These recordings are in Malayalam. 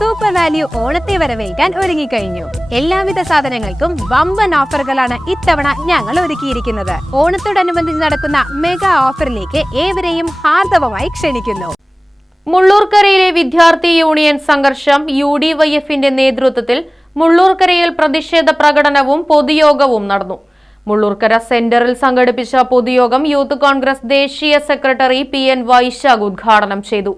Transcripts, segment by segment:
സൂപ്പർ വാല്യൂ ഓണത്തെ വരവേൽക്കാൻ ഒരുങ്ങിക്കഴിഞ്ഞു. എല്ലാവിധ സാധനങ്ങൾക്കും വമ്പൻ ഓഫറുകളാണ് ഇത്തവണ ഞങ്ങൾ ഒരുക്കിയിരിക്കുന്നത്. ഓണത്തോടനുബന്ധിച്ച് നടക്കുന്ന മെഗാ ഓഫറിലേക്ക് ഏവരെയും ഹാർദവമായി ക്ഷണിക്കുന്നു. മുള്ളൂർക്കരയിലെ വിദ്യാർത്ഥി യൂണിയൻ സംഘർഷം UDYFന്റെ നേതൃത്വത്തിൽ മുള്ളൂർക്കരയിൽ പ്രതിഷേധ പ്രകടനവും പൊതുയോഗവും നടന്നു. മുള്ളൂർക്കര സെന്ററിൽ സംഘടിപ്പിച്ച പൊതുയോഗം യൂത്ത് കോൺഗ്രസ് ദേശീയ സെക്രട്ടറി PN വൈശാഖ് ഉദ്ഘാടനം ചെയ്തു.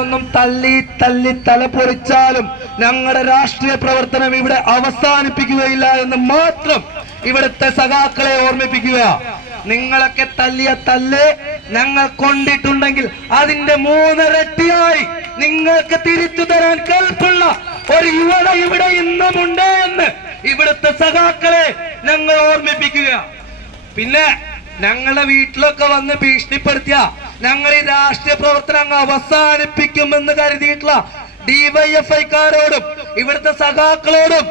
ഒന്നും തല്ലി തല്ലി തലപ്പൊളിച്ചാലും ഞങ്ങളുടെ രാഷ്ട്രീയ പ്രവർത്തനം ഇവിടെ അവസാനിപ്പിക്കുകയില്ല എന്ന് മാത്രം ഇവിടുത്തെ സഖാക്കളെ ഓർമ്മിപ്പിക്കുക. നിങ്ങളൊക്കെ തല്ലിയ തല്ല് ഞങ്ങൾ കൊണ്ടിട്ടുണ്ടെങ്കിൽ അതിന്റെ 3 ഇരട്ടിയായി നിങ്ങൾക്ക് തിരിച്ചു തരാൻ കൽപ്പുള്ള ഒരു യുവത ഇവിടെ ഇന്നുമുണ്ട് എന്ന് ഇവിടുത്തെ സഖാക്കളെ ഞങ്ങൾ ഓർമ്മിപ്പിക്കുക. പിന്നെ ഞങ്ങളുടെ വീട്ടിലൊക്കെ വന്ന് ഭീഷണിപ്പെടുത്തിയ ഞങ്ങൾ ഈ രാഷ്ട്രീയ പ്രവർത്തനം അങ്ങ് അവസാനിപ്പിക്കുമെന്ന് കരുതിയിട്ടുള്ള DYFIക്കാരോടും ഇവിടുത്തെ സഖാക്കളോടും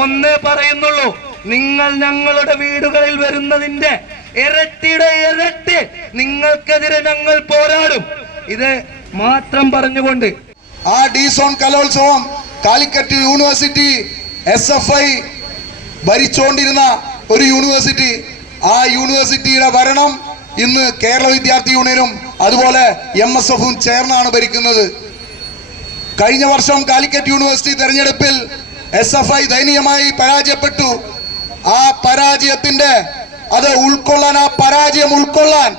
ഒന്നേ പറയുന്നുള്ളൂ, നിങ്ങൾ ഞങ്ങളുടെ വീടുകളിൽ വരുന്നതിന്റെ ഇരട്ടിയുടെ ഇരട്ടി നിങ്ങൾക്കെതിരെ ഞങ്ങൾ പോരാടും. ഇത് മാത്രം പറഞ്ഞുകൊണ്ട് ആ ഡി-സോൺ കലോത്സവം കാലിക്കറ്റ് യൂണിവേഴ്സിറ്റി SFI ഭരിച്ചുകൊണ്ടിരുന്ന ഒരു യൂണിവേഴ്സിറ്റി, ആ യൂണിവേഴ്സിറ്റിയുടെ ഭരണം ഇന്ന് കേരള വിദ്യാർത്ഥി യൂണിയനും അതുപോലെ MSFും ചേർന്നാണ് ഭരിക്കുന്നത്. കഴിഞ്ഞ വർഷം കാലിക്കറ്റ് യൂണിവേഴ്സിറ്റി തെരഞ്ഞെടുപ്പിൽ SFI ദയനീയമായി പരാജയപ്പെട്ടു. ആ പരാജയത്തിന്റെ ആ പരാജയം ഉൾക്കൊള്ളാൻ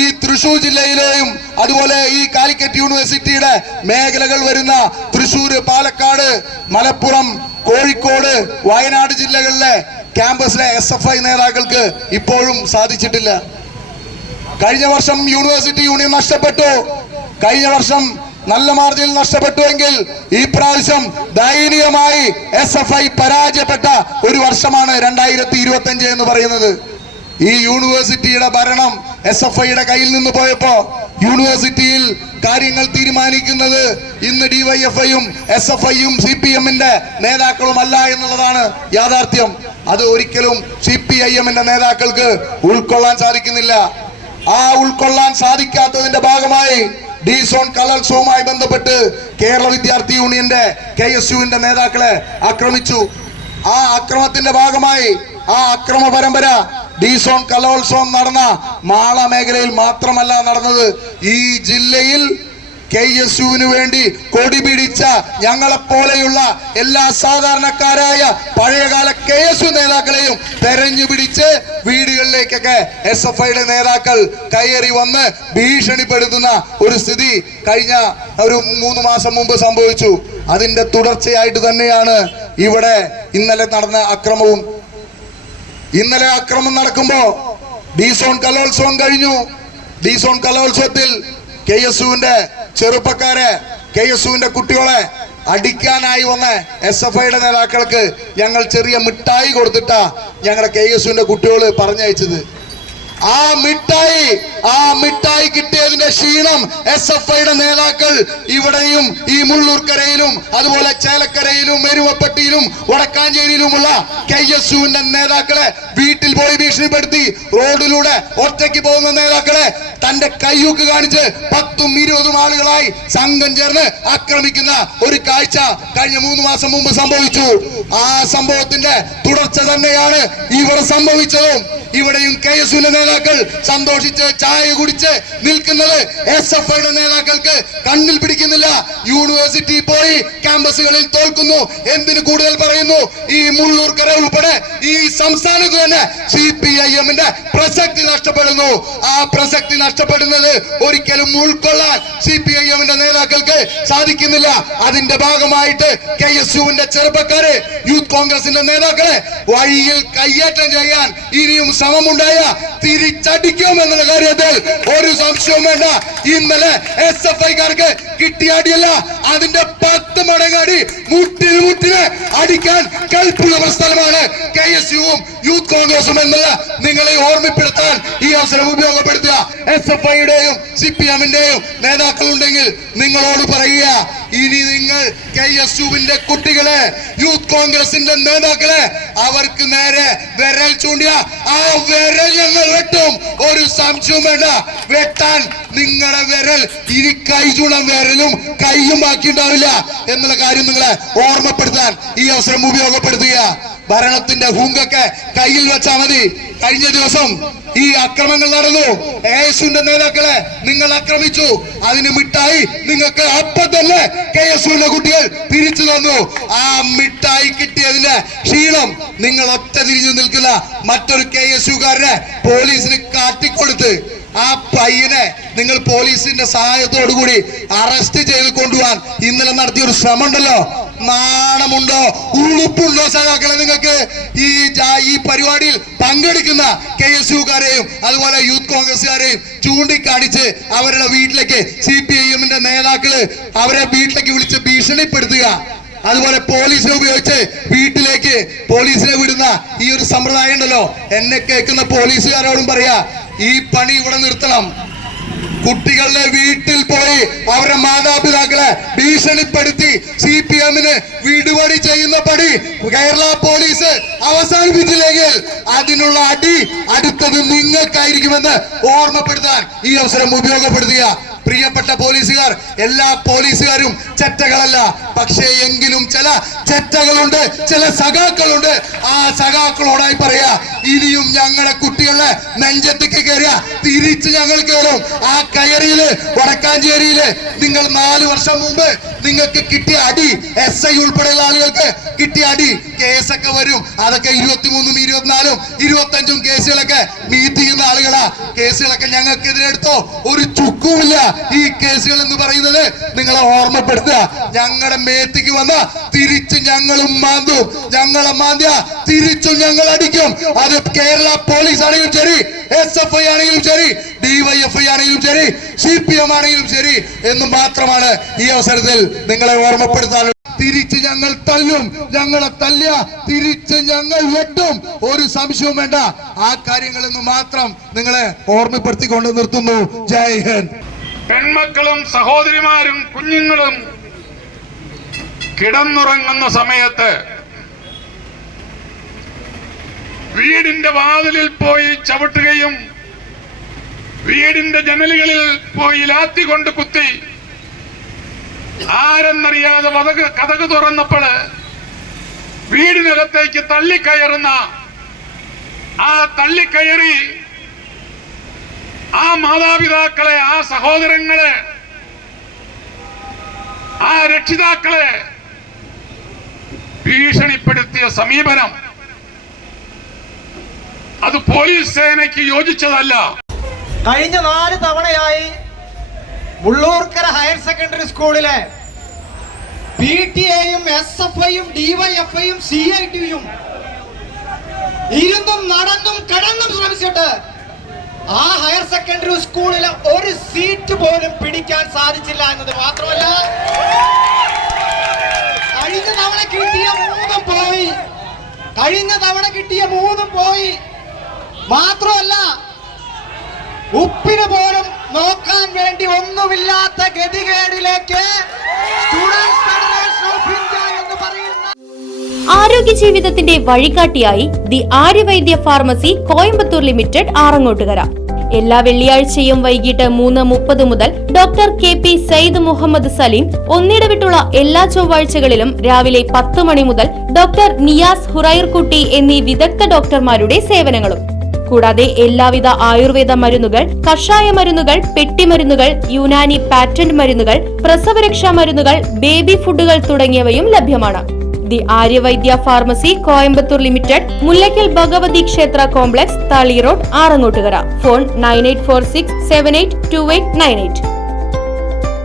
ഈ തൃശൂർ ജില്ലയിലെയും അതുപോലെ ഈ കാലിക്കറ്റ് യൂണിവേഴ്സിറ്റിയുടെ മേഖലകൾ വരുന്ന തൃശൂർ, പാലക്കാട്, മലപ്പുറം, കോഴിക്കോട്, വയനാട് ജില്ലകളിലെ ക്യാമ്പസിലെ SFI നേതാക്കൾക്ക് ഇപ്പോഴും സാധിച്ചിട്ടില്ല. കഴിഞ്ഞ വർഷം യൂണിവേഴ്സിറ്റി യൂണിയൻ നഷ്ടപ്പെട്ടു. കഴിഞ്ഞ വർഷം നല്ല മാർജിനിൽ നഷ്ടപ്പെട്ടുവെങ്കിൽ ഈ പ്രാവശ്യം ദയനീയമായി SFI പരാജയപ്പെട്ട ഒരു വർഷമാണ് 2025 എന്ന് പറയുന്നത്. ഈ യൂണിവേഴ്സിറ്റിയുടെ ഭരണം SFIയുടെ കയ്യിൽ നിന്ന് പോയപ്പോ യൂണിവേഴ്സിറ്റിയിൽ കാര്യങ്ങൾ തീരുമാനിക്കുന്നത് ഇന്ന് DYFIയും SFIയും CPMന്റെ നേതാക്കളുമല്ല എന്നുള്ളതാണ് യാഥാർത്ഥ്യം. അത് ഒരിക്കലും CPIMന്റെ നേതാക്കൾക്ക് ഉൾക്കൊള്ളാൻ സാധിക്കുന്നില്ല. ആ ഉൾക്കൊള്ളാൻ സാധിക്കാത്തതിന്റെ ഭാഗമായി ഡി-സോൺ കലോത്സവവുമായി ബന്ധപ്പെട്ട് കേരള വിദ്യാർത്ഥി യൂണിയന്റെ KSUവിന്റെ നേതാക്കളെ ആക്രമിച്ചു. ആ അക്രമത്തിന്റെ ഭാഗമായി ആ അക്രമ പരമ്പര ഡി-സോൺ കലോത്സവം നടന്ന മാള മേഖലയിൽ മാത്രമല്ല നടന്നത്, ഈ ജില്ലയിൽ KSUവിന് വേണ്ടി കൊടി പിടിച്ച ഞങ്ങളെപ്പോലെയുള്ള എല്ലാ സാധാരണക്കാരായ പഴയകാല KSU നേതാക്കളെയും തെരഞ്ഞു പിടിച്ച് വീടുകളിലേക്കൊക്കെ SFIയുടെ നേതാക്കൾ കയറി വന്ന് ഭീഷണിപ്പെടുത്തുന്ന ഒരു സ്ഥിതി കഴിഞ്ഞ ഒരു 3 മാസം മുമ്പ് സംഭവിച്ചു. അതിന്റെ തുടർച്ചയായിട്ട് തന്നെയാണ് ഇവിടെ ഇന്നലെ നടന്ന അക്രമവും. ഇന്നലെ അക്രമം നടക്കുമ്പോ ഡി-സോൺ കലോത്സവം കഴിഞ്ഞു. ഡി-സോൺ കലോത്സവത്തിൽ KSUവിന്റെ ചെറുപ്പക്കാരെ, KSUവിന്റെ കുട്ടികളെ അടിക്കാനായി വന്ന SFIയുടെ നേതാക്കൾക്ക് ഞങ്ങൾ ചെറിയ മിഠായി കൊടുത്തിട്ടാ ഞങ്ങളുടെ KSUവിന്റെ കുട്ടികൾ പറഞ്ഞയച്ചത്. ആ മിഠായി കിട്ടിയതിന്റെ ക്ഷീണം SFIയുടെ നേതാക്കൾ ഇവിടെയും ഈ മുള്ളൂർക്കരയിലും അതുപോലെ ചേലക്കരയിലും എരുമപ്പെട്ടിയിലും വടക്കാഞ്ചേരിയിലുമുള്ള KSUവിന്റെ നേതാക്കളെ വീട്ടിൽ പോയി ഭീഷണിപ്പെടുത്തി റോഡിലൂടെ ഒറ്റയ്ക്ക് പോകുന്ന നേതാക്കളെ തന്റെ കയ്യൂക്ക് കാണിച്ച് 10-20 ആളുകളായി സംഘം ചേർന്ന് ആക്രമിക്കുന്ന ഒരു കാഴ്ച കഴിഞ്ഞ 3 മാസം മുമ്പ് സംഭവിച്ചു. ആ സംഭവത്തിന്റെ തുടർച്ച തന്നെയാണ് ഇവിടെ സംഭവിച്ചതും. ഇവിടെയും KSUവിന്റെ നേതാക്കൾ സന്തോഷിച്ച് ചായ കുടിച്ച് നിൽക്കുന്നത് SFIയുടെ നേതാക്കൾക്ക് കണ്ണിൽ പിടിക്കുന്നില്ല. യൂണിവേഴ്സിറ്റി പോയി ക്യാമ്പസുകളിൽ തോൽക്കുന്നു. എന്തിന് കൂടുതൽ പറയുന്നു, ഈ മുള്ളൂർക്കര ഉൾപ്പെടെ ഈ സംസ്ഥാനത്ത് തന്നെ CPIMന്റെ പ്രസക്തി നഷ്ടപ്പെടുന്നു. ആ പ്രസക്തി നഷ്ടപ്പെടുന്നത് ഒരിക്കലും ഉൾക്കൊള്ളാൻ CPIMന്റെ നേതാക്കൾക്ക് സാധിക്കുന്നില്ല. അതിന്റെ ഭാഗമായിട്ട് KSUവിന്റെ ചെറുപ്പക്കാര് യൂത്ത് കോൺഗ്രസിന്റെ നേതാക്കളെ വഴിയിൽ കയ്യേറ്റം ചെയ്യാൻ ഇനിയും ശ്രമമുണ്ടായ തിരിച്ചടിക്കുമെന്നുള്ള കാര്യത്തിൽ ഒരു സംശയവും വേണ്ട. ഇന്നലെ SFIക്കാർക്ക് കിട്ടിയ അടിയല്ല, അതിന്റെ 10 മടങ്ങടി മുട്ടിന് അടിക്കാൻ കൽപ്പുള്ള സ്ഥലമാണ് KSUവും യൂത്ത് കോൺഗ്രസും എന്നുള്ള നിങ്ങളെ ഓർമ്മപ്പെടുത്താൻ ഈ അവസരം ഉപയോഗപ്പെടുത്തുക. SFIയുടെയും CPIMന്റെയും നേതാക്കൾ ഉണ്ടെങ്കിൽ നിങ്ങളോട് പറയുക, ഇനി നിങ്ങൾ KSUവിന്റെ കുട്ടികളെ യൂത്ത് കോൺഗ്രസിന്റെ നേതാക്കളെ അവർക്ക് നേരെ വിരൽ ചൂണ്ടിയ ആ വിരൽ ഞങ്ങൾ വെട്ടും. ഒരു സംശയവും വേണ്ട. വെട്ടാൻ നിങ്ങളുടെ വിരൽ ഇനി കൈ ചൂടാൻ വിരലും കൈയും ബാക്കി ഉണ്ടാവില്ല എന്നുള്ള കാര്യം നിങ്ങളെ ഓർമ്മപ്പെടുത്താൻ ഈ അവസരം ഉപയോഗപ്പെടുത്തുക. ഭരണത്തിന്റെ ഹുങ്കൊക്കെ കയ്യിൽ വെച്ചാൽ മതി. കഴിഞ്ഞ ദിവസം ഈ അക്രമങ്ങൾ നടന്നു. KSUവിന്റെ നേതാക്കളെ നിങ്ങൾ ആക്രമിച്ചു. അതിന് മിഠായി നിങ്ങൾക്ക് അപ്പം തന്നെ KSUവിന്റെ കുട്ടികൾ തിരിച്ചു തന്നു. ആ മിഠായി കിട്ടിയതിന്റെ ക്ഷീണം നിങ്ങൾ ഒറ്റ തിരിഞ്ഞു നിൽക്കുന്ന മറ്റൊരു KSUകാരനെ പോലീസിന് കാട്ടിക്കൊടുത്ത് ആ പയ്യനെ നിങ്ങൾ പോലീസിന്റെ സഹായത്തോടു കൂടി അറസ്റ്റ് ചെയ്ത് കൊണ്ടുപോകാൻ ഇന്നലെ നടത്തിയ ഒരു ശ്രമം ഉണ്ടല്ലോ. നാണമുണ്ടോ, ഉളുപ്പുണ്ടോ സഖാക്കളെ നിങ്ങൾക്ക്? ഈ പരിപാടിയിൽ പങ്കെടുക്കുന്ന KSUകാരെയും അതുപോലെ യൂത്ത് കോൺഗ്രസുകാരെയും ചൂണ്ടിക്കാണിച്ച് അവരുടെ വീട്ടിലേക്ക് CPIMന്റെ നേതാക്കള് അവരെ വീട്ടിലേക്ക് വിളിച്ച് ഭീഷണിപ്പെടുത്തുക, അതുപോലെ പോലീസിനെ ഉപയോഗിച്ച് വീട്ടിലേക്ക് പോലീസിനെ വിടുന്ന ഈ ഒരു സമ്പ്രദായം ഉണ്ടല്ലോ. എന്നെ കേൾക്കുന്ന പോലീസുകാരോടും പറയാ, ഈ പണി ഇവിടെ നിർത്തണം. കുട്ടികളുടെ വീട്ടിൽ പോയി അവരുടെ മാതാപിതാക്കളെ ഭീഷണിപ്പെടുത്തി CPIMന് വിടുപടി ചെയ്യുന്ന പണി കേരള പോലീസ് അവസാനിപ്പിച്ചില്ലെങ്കിൽ അതിനുള്ള അടി അടുത്തത് നിങ്ങൾക്കായിരിക്കുമെന്ന് ഓർമ്മപ്പെടുത്താൻ ഈ അവസരം ഉപയോഗപ്പെടുത്തുക. പ്രിയപ്പെട്ട പോലീസുകാർ, എല്ലാ പോലീസുകാരും ചെറ്റകളല്ല. പക്ഷേ എങ്കിലും ചില ചെറ്റകളുണ്ട്, ചില സഖാക്കളുണ്ട്. ആ സഖാക്കളോടായി പറയാ, ഇനിയും ഞങ്ങളുടെ കുട്ടികളെ നെഞ്ചത്തേക്ക് കയറിയ തിരിച്ച് ഞങ്ങൾ കയറും. ആ കയറിയില് വടക്കാഞ്ചേരിയില് നിങ്ങൾ 4 വർഷം മുമ്പ് നിങ്ങൾക്ക് കിട്ടിയ അടി, SI ഉൾപ്പെടെയുള്ള ആളുകൾക്ക് കിട്ടിയ അടി, കേസൊക്കെ വരും. അതൊക്കെ 23, 24, 25 കേസുകളൊക്കെ മീറ്റ് ചെയ്യുന്ന ആളുകളാ. കേസുകളൊക്കെ ഞങ്ങൾക്കെതിരെ എടുത്തോ, ഒരു ചുക്കുമില്ല. ഈ കേസുകൾ എന്ന് പറയുന്നത് നിങ്ങളെ ഓർമ്മപ്പെടുത്തുക. ഞങ്ങളുടെ മേത്തേക്ക് വന്ന തിരിച്ച് ഞങ്ങളും മാന്തും. ഞങ്ങളെ മാന്തിയ തിരിച്ചും ഞങ്ങൾ അടിക്കും. അത് കേരള പോലീസ് ആണെങ്കിലും ശരി, SFI ആണെങ്കിലും ശരി, DYFI ആണെങ്കിലും ശരി, CPM ആണെങ്കിലും ശരി എന്ന് മാത്രമാണ് ഈ അവസരത്തിൽ നിങ്ങളെ ഓർമ്മപ്പെടുത്താൻ. തിരിച്ച് ഞങ്ങൾ തല്ലും, ഞങ്ങളെ തല്ലിയ തിരിച്ച് ഞങ്ങൾ വെട്ടും. ഒരു സംശയവും വേണ്ട. ആ കാര്യങ്ങളെന്ന് മാത്രം നിങ്ങളെ ഓർമ്മപ്പെടുത്തിക്കൊണ്ട് നിർത്തുന്നു. ജയ് ഹിന്ദ്. പെൺമക്കളും സഹോദരിമാരും കുഞ്ഞുങ്ങളും കിടന്നുറങ്ങുന്ന സമയത്ത് വീടിന്റെ വാതിലിൽ പോയി ചവിട്ടുകയും വീടിന്റെ ജനലുകളിൽ പോയി ലാത്തി കൊണ്ട് കുത്തി ആരെന്നറിയാതെ കതക് തുറന്നപ്പോൾ വീടിനകത്തേക്ക് തള്ളിക്കയറുന്ന ആ തള്ളിക്കയറി ആ മാതാപിതാക്കളെ, ആ സഹോദരങ്ങളെ, ആ രക്ഷിതാക്കളെ ഭീഷണിപ്പെടുത്തിയ സമീപനം അത് പോലീസ് സേനയ്ക്ക് യോജിച്ചതല്ല. കഴിഞ്ഞ 4 തവണയായി മുള്ളൂർക്കര ഹയർ സെക്കൻഡറി സ്കൂളിലെ PTA-യും SFI-യും DYFI-യും CIT-യും ഇരുന്നും നടന്നും കടന്നും ശ്രമിച്ചിട്ട് ആ ഹയർ സെക്കൻഡറി സ്കൂളിലെ ഒരു സീറ്റ് പോലും പിടിക്കാൻ സാധിച്ചില്ല എന്നത് മാത്രമല്ല, കഴിഞ്ഞ തവണ കിട്ടിയ 3 പോയി. മാത്രമല്ല ഉപ്പിന് പോലും നോക്കാൻ വേണ്ടി ഒന്നുമില്ലാത്ത ഗതികേടിലേക്ക് സ്റ്റുഡൻസ് ഫെഡറേഷൻ ഓഫ് ഇന്ത്യ എന്ന് പറയുന്ന ആരോഗ്യ ജീവിതത്തിന്റെ വഴികാട്ടിയായി the Aryavaidya pharmacy Coimbatore limited Arangottukara. എല്ലാ വെള്ളിയാഴ്ചയും വൈകിട്ട് 3:30 മുതൽ ഡോക്ടർ KP സയ്യിദ് മുഹമ്മദ് സലീം, ഒന്നിടവിട്ടുള്ള എല്ലാ ചൊവ്വാഴ്ചകളിലും രാവിലെ 10 മണി മുതൽ ഡോക്ടർ നിയാസ് ഹുറൈർകുട്ടി എന്നീ വിദഗ്ധ ഡോക്ടർമാരുടെ സേവനങ്ങളും. കൂടാതെ എല്ലാവിധ ആയുർവേദ മരുന്നുകൾ, കഷായ മരുന്നുകൾ, പെട്ടിമരുന്നുകൾ, യുനാനി പാറ്റന്റ് മരുന്നുകൾ, പ്രസവരക്ഷാ മരുന്നുകൾ, ബേബി ഫുഡുകൾ തുടങ്ങിയവയും ലഭ്യമാണ്. The Aryavaidya pharmacy Coimbatore limited, Mullackal Bhagavathi ക്ഷേത്ര കോംപ്ലക്സ്, താളി റോഡ്, ആറങ്ങോട്ടുകര. ഫോൺ 9846782898.